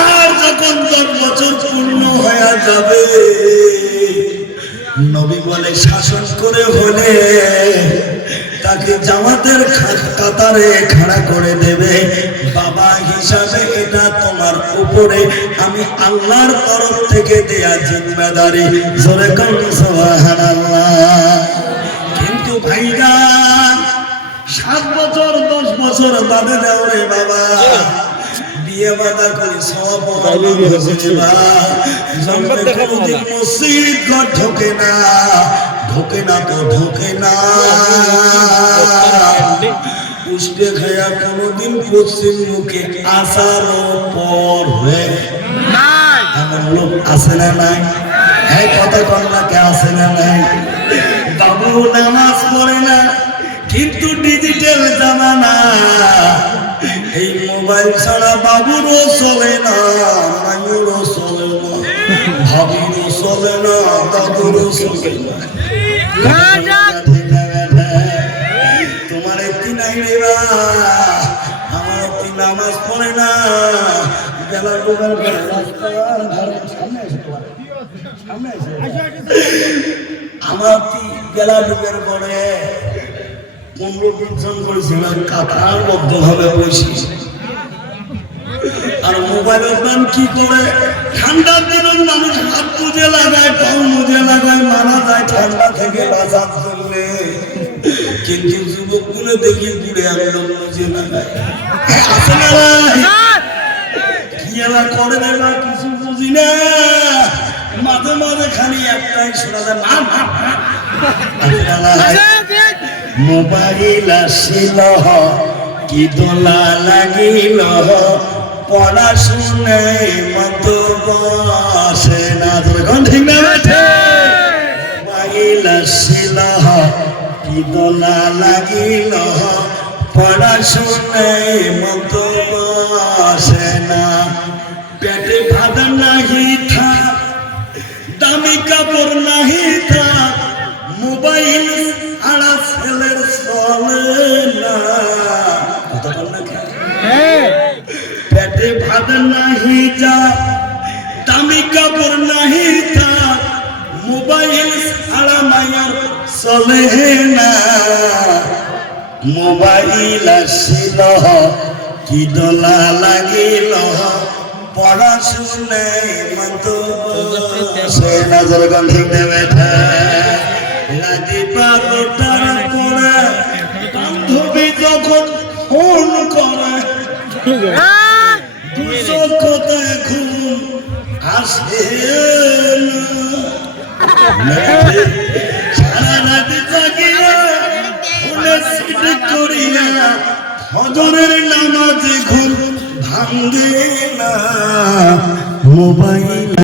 আর যখন 10 বছর পূর্ণ হয়ে যাবে, নবী বলে শাসন করে হলে তাকে জামাতের কাতারে খাড়া করে দেবে। বাবা হিসাবে এটা তোমার উপরে আমি আল্লাহর তরফ থেকে দেয়া জিম্মেদারি। জোরে কোন সুবহানাল্লাহ। কিন্তু ভাইজান 7 বছর 10 বছর বাদে দাও রে বাবা, বিয়ে বাদা করে সব মসজিদ ঘর ঢোকে না, ঢোকে না তো ঢোকে না। উষ্ঠে খায়া কোনদিন পশ্চিম মুখে আসার পর হয়ে এমন লোক আছে না নাই? হ্যাঁ, কথা কন্যাকে আছে না নাই? বাবু নামাজ পড়ে না, কিন্তু ডিজিটাল জামানা, এই মোবাইল ছাড়া বাবুরও চলে না, মায়েরও চলে না, ভাবিরও চলে না, দাদুরও চলে না। তোমার একটি নাই রে বা, আমার একটি নামাজ পড়ে না, বেলা ডোবার আমার বেলা ডুবের পরে 15-20 জন করেছিলাম কাতার বদ্ধভাবে বসি। আর মোবাইলের দাম কি করে? ঠান্ডার দিনের মানুষ হাত মুজে লাগায়, পাও মুজে লাগায়, মারা যায় ঠান্ডা থেকে বাঁচার জন্য। কিন্তু যুবক গুলো দেখি ঘুরে একদম মুজে লাগায়। আছে না কি এবার করে না, কিছু বুঝি না। মাঝে মাঝে খালি একটাই শোনা যায়, মোবাইল আসিল কি দোলা লাগিল, পড়াশুনে মতো বসে না। ঠিক না? মোবাইল আসিল কি দোলা লাগিল, পড়াশুনে মতো বসে না। পেটে ভাত নাহি থাক, দামি কাপড় নাহি থাক, মোবাইল আড়া ছেলের চলে না। পেটে ভাত নাহি যা, দামি কাপড় নাহি থাক, মোবাইল আড়া মায়ার চলে না। মোবাইল আসিল কি দোলা লাগিল, পড়াশুনে মতো সে নজর গন্ধি দেবে। রাজি 12টার পরে বান্ধবী যখন ফোন করে, 200 কথায় ঘুম আসে না। সারা রাতে জাগিয়া ফোনে সিটি করিয়া ফজরের নামাজে ঘুম ভাঙ্গে না। মোবাইল